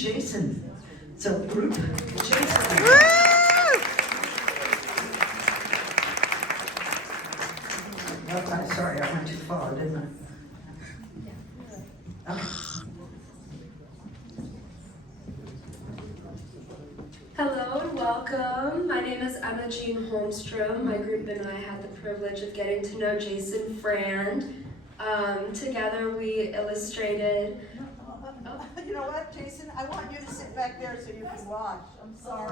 Jason. So group Jason. Oh, I'm sorry, I went too far, didn't I? Oh. Hello and welcome. My name is Emma Jean Holmstrom. My group and I had the privilege of getting to know Jason Frand. Together we illustrated. You know what, Jason? I want you to sit back there so you can watch. I'm sorry.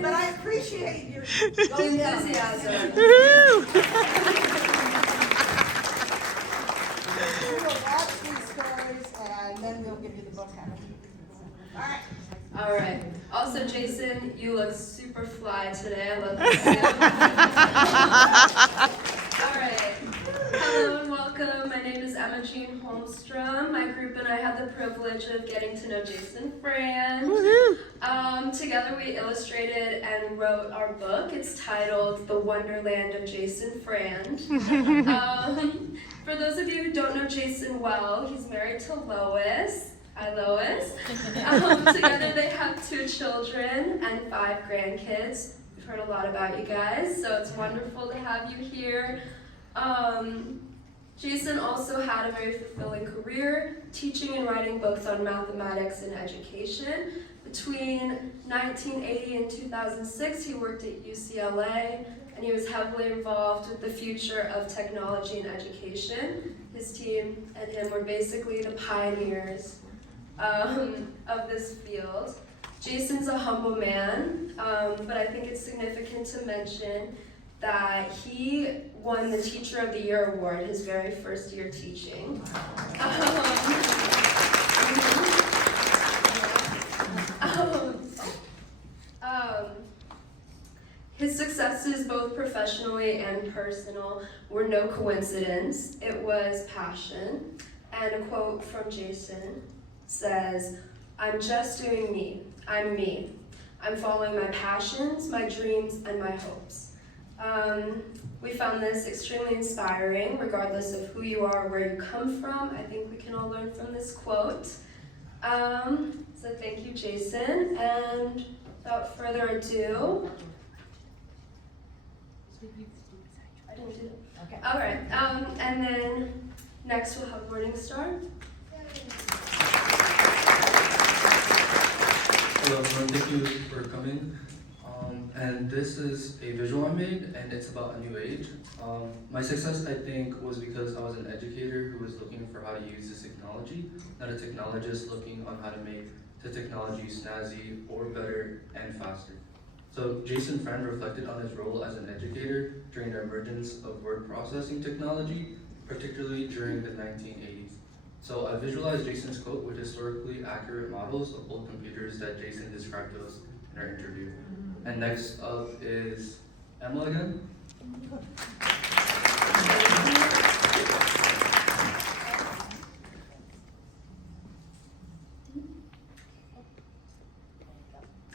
But I appreciate your enthusiasm. We will watch these stories and then we'll give you the book. All right. All right. Also, Jason, you look super fly today. I love this. All right. Hello and welcome. My name is Emma Jean Holmstrom. My group and I had the privilege of getting to know Jason Frand. Together we illustrated and wrote our book. It's titled The Wonderland of Jason Frand. For those of you who don't know Jason well, he's married to Lois. Hi, Lois. Together they have 2 children and 5 grandkids. We've heard a lot about you guys, so it's wonderful to have you here. Jason also had a very fulfilling career, teaching and writing books on mathematics and education. Between 1980 and 2006, he worked at UCLA, and he was heavily involved with the future of technology and education. His team and him were basically the pioneers of this field. Jason's a humble man, but I think it's significant to mention that he won the Teacher of the Year award his very first year teaching. His successes, both professionally and personal, were no coincidence. It was passion. And a quote from Jason says, "I'm just doing me. I'm me. I'm following my passions, my dreams, and my hopes." We found this extremely inspiring, regardless of who you are or where you come from. I think we can all learn from this quote. So thank you, Jason. And without further ado, I didn't do it. Okay. All right. And then next we'll have Morning Star. Hello everyone, thank you for coming. And this is a visual I made, and it's about a new age. My success, I think, was because I was an educator who was looking for how to use this technology, not a technologist looking on how to make the technology snazzy or better and faster. So Jason Frand reflected on his role as an educator during the emergence of word processing technology, particularly during the 1980s. So I visualized Jason's quote with historically accurate models of old computers that Jason described to us in our interview. And next up is Emma again.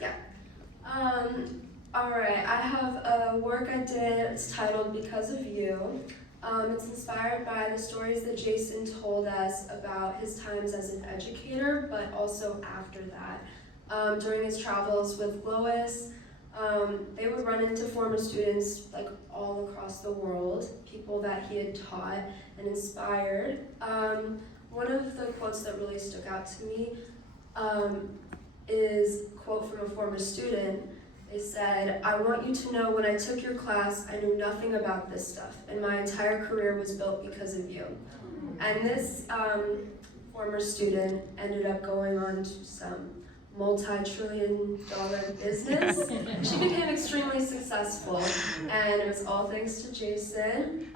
Yeah. All right, I have a work I did. It's titled Because of You. It's inspired by the stories that Jason told us about his times as an educator, but also after that. During his travels with Lois, they would run into former students like all across the world, people that he had taught and inspired. One of the quotes that really stuck out to me is a quote from a former student. They said, "I want you to know when I took your class, I knew nothing about this stuff, and my entire career was built because of you." And this former student ended up going on to some multi-trillion-dollar business. She became extremely successful, and it was all thanks to Jason.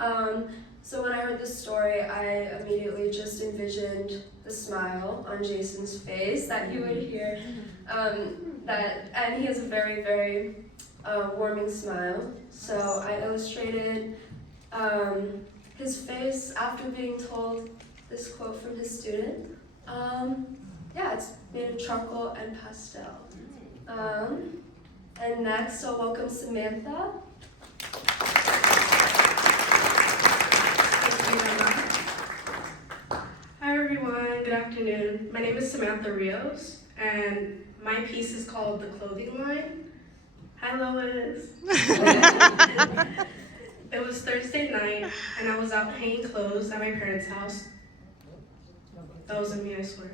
So when I heard this story, I immediately just envisioned the smile on Jason's face that you would hear. And he has a very, very warming smile. So I illustrated his face after being told this quote from his student. Yeah, it's made of charcoal and pastel. And next, I'll welcome Samantha. Hi everyone, good afternoon. My name is Samantha Rios, and my piece is called The Clothing Line. Hi, Lois. It was Thursday night, and I was out hanging clothes at my parents' house. That wasn't me, I swear.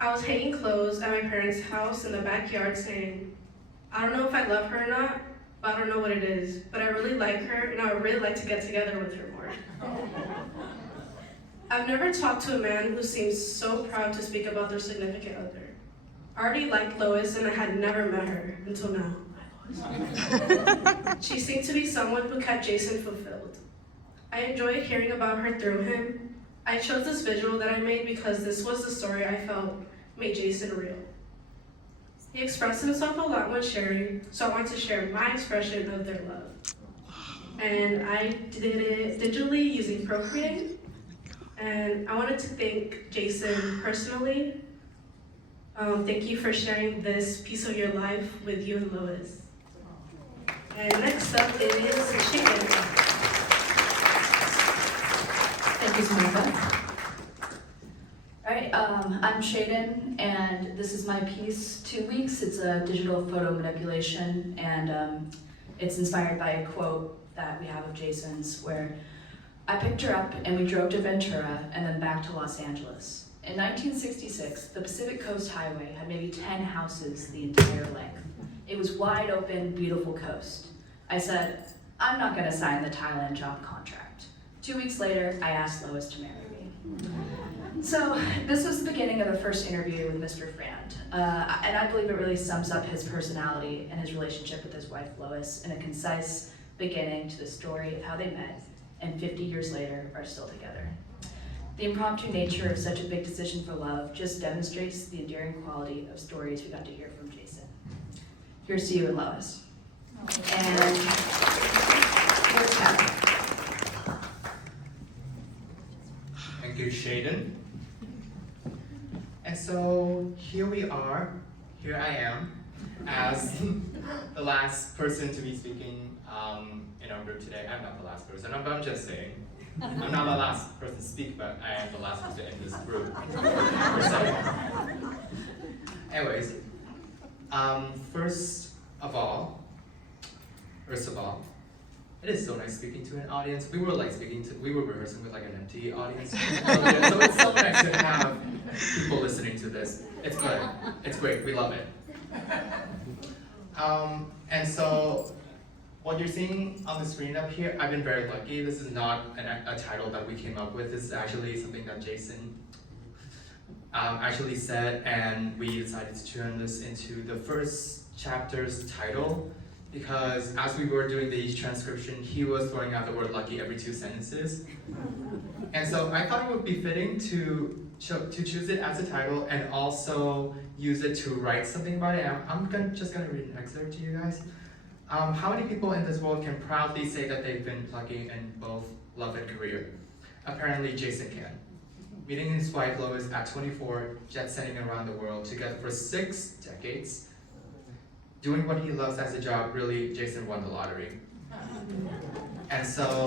I was hanging clothes at my parents' house in the backyard saying, I don't know if I love her or not, but I don't know what it is, but I really like her, and I would really like to get together with her more. I've never talked to a man who seems so proud to speak about their significant other. I already liked Lois, and I had never met her until now. She seemed to be someone who kept Jason fulfilled. I enjoyed hearing about her through him. I chose this visual that I made because this was the story I felt made Jason real. He expressed himself a lot when sharing, so I wanted to share my expression of their love. And I did it digitally using Procreate. And I wanted to thank Jason personally. Thank you for sharing this piece of your life with you and Lois. And next up is Shaden. Thank you, Samantha. All right, I'm Shaden, and this is my piece, 2 weeks. It's a digital photo manipulation, and it's inspired by a quote that we have of Jason's, where I picked her up and we drove to Ventura and then back to Los Angeles. In 1966, the Pacific Coast Highway had maybe 10 houses the entire length. It was wide open, beautiful coast. I said, I'm not gonna sign the Thailand job contract. 2 weeks later, I asked Lois to marry me. So this was the beginning of the first interview with Mr. Frand. And I believe it really sums up his personality and his relationship with his wife, Lois, in a concise beginning to the story of how they met and 50 years later are still together. The impromptu nature of such a big decision for love just demonstrates the endearing quality of stories we got to hear from Jason. Here's to you and Lois. And here's Kevin. Thank you, Shaden. And so here we are, here I am, as the last person to be speaking in our group today. I'm not the last person, but I'm just saying. I'm not the last person to speak, but I am the last person in this group. Anyways, first of all, it is so nice speaking to an audience. We were rehearsing with like an empty audience. So it's so nice to have people listening to this. It's good. It's great. We love it. And so what you're seeing on the screen up here, I've been very lucky. This is not a title that we came up with. This is actually something that Jason actually said, and we decided to turn this into the first chapter's title, because as we were doing the transcription, he was throwing out the word lucky every 2 sentences. And so I thought it would be fitting to choose it as a title and also use it to write something about it. I'm just gonna read an excerpt to you guys. How many people in this world can proudly say that they've been lucky in both love and career? Apparently Jason can. Meeting his wife Lois at 24, jet setting around the world together for 6 decades. Doing what he loves as a job, really, Jason won the lottery. And so,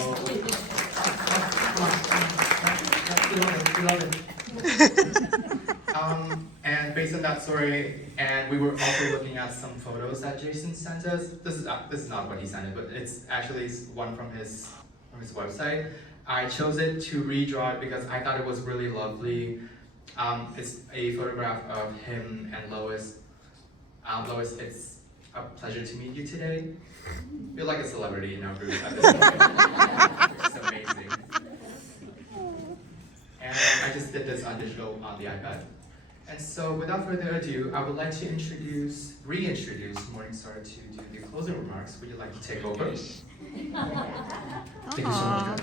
and based on that story, and we were also looking at some photos that Jason sent us. This is not what he sent it, but it's actually one from his website. I chose it to redraw it because I thought it was really lovely. It's a photograph of him and Lois. Lois, it's a pleasure to meet you today. You're like a celebrity in our group at this point. It's amazing. And I just did this on digital on the iPad. And so without further ado, I would like to reintroduce Morningstar to do the closing remarks. Would you like to take over? Thank you so much.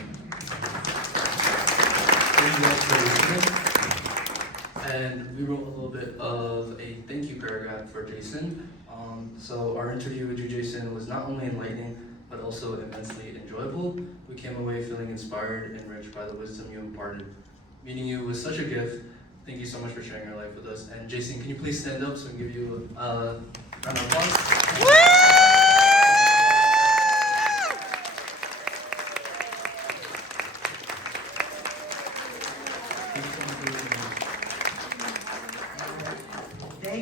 Thank you guys for listening. And we wrote a little bit of a thank you paragraph for Jason. So our interview with you, Jason, was not only enlightening, but also immensely enjoyable. We came away feeling inspired and enriched by the wisdom you imparted. Meeting you was such a gift. Thank you so much for sharing your life with us. And Jason, can you please stand up so we can give you a round of applause? Thank you so much for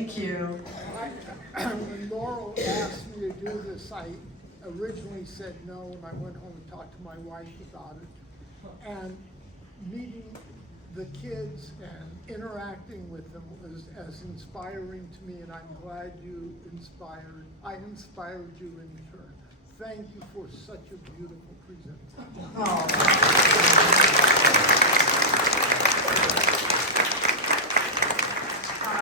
Thank you. When Laurel asked me to do this, I originally said no, and I went home and talked to my wife about it. And meeting the kids and interacting with them was as inspiring to me, and I'm glad I inspired you in turn. Thank you for such a beautiful presentation. Oh,